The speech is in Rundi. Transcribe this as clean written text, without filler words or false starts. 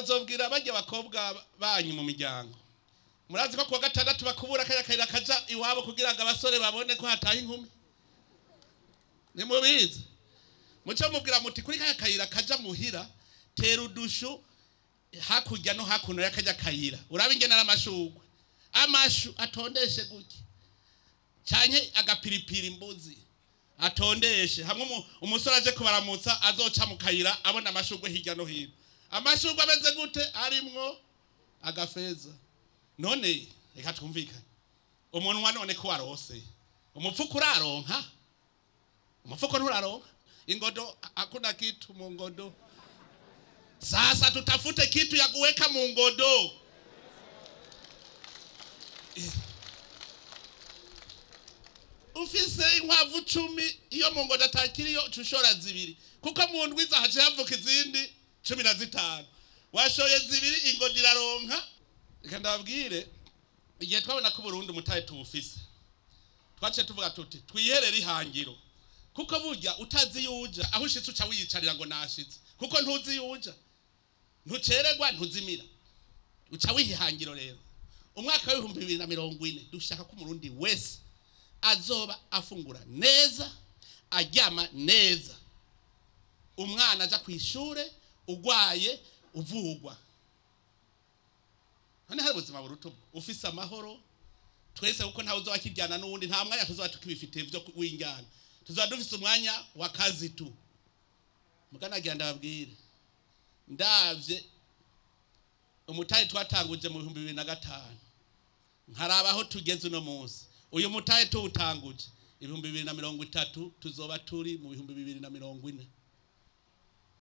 murazobwira bajya bakobwa banyu mu miryango murazi ko kuwa gatandatu bakubura kayira kaja iwabo kugira ngo abasore babone ko hataha inkumi nimubizi muco mubwira muti kuri kayira kaja muhira tera udushu hakurya no hakuno yakajya kayira urabingena n'amashugwe amashu atondeshe guki cyanye agapiripiri imbuzi atondeshe hamwe umusore aje kubaramutsa azoca mu kayira abona amashugwe hirya no hino amashugwe ameze gute arimwo agafeza none reka twumvikane umuntu none ko warose umupfuko uraronka umupfuko nturaronka ingodo hakuna kitu mu ngodo sasa tutafute kitu ya kuweka mu ngodo ufise inkwavu 10 iyo mu ngodo atakiriyo cushora zibiri kuko mu ndwiza haje havuka izindi 15 washoye zibiri ingodo iraronka reka ndababwire igihe twabona ko Burundi mutahe tubufise twace tuvuga tuti twiherera ihangiro kuko burya utazi yuja aho ushitse uca wiyicarira ngo nashitse kuko ntuzi yuja ntucererwa ntuzimira uca wihangiro rero umwaka wa 2040 dushaka ko Murundi wese azoba afungura neza aryama neza umwana aja kwishure ugwaye uvugwa hane hari ubuzima buruto ufise amahoro twese kuko ntawe uzo wakiryana n'uwundi nta mwanya tuzoba tukibifite byo w'injyana tuzoba dufise umwanya wa kazi tu mugana genda babwire ndavye umutahe twatanguje mu 2005 nkarabaho tugeze no munsi uyu mutahe tuwutanguje 2030 tuzoba turi mu 2040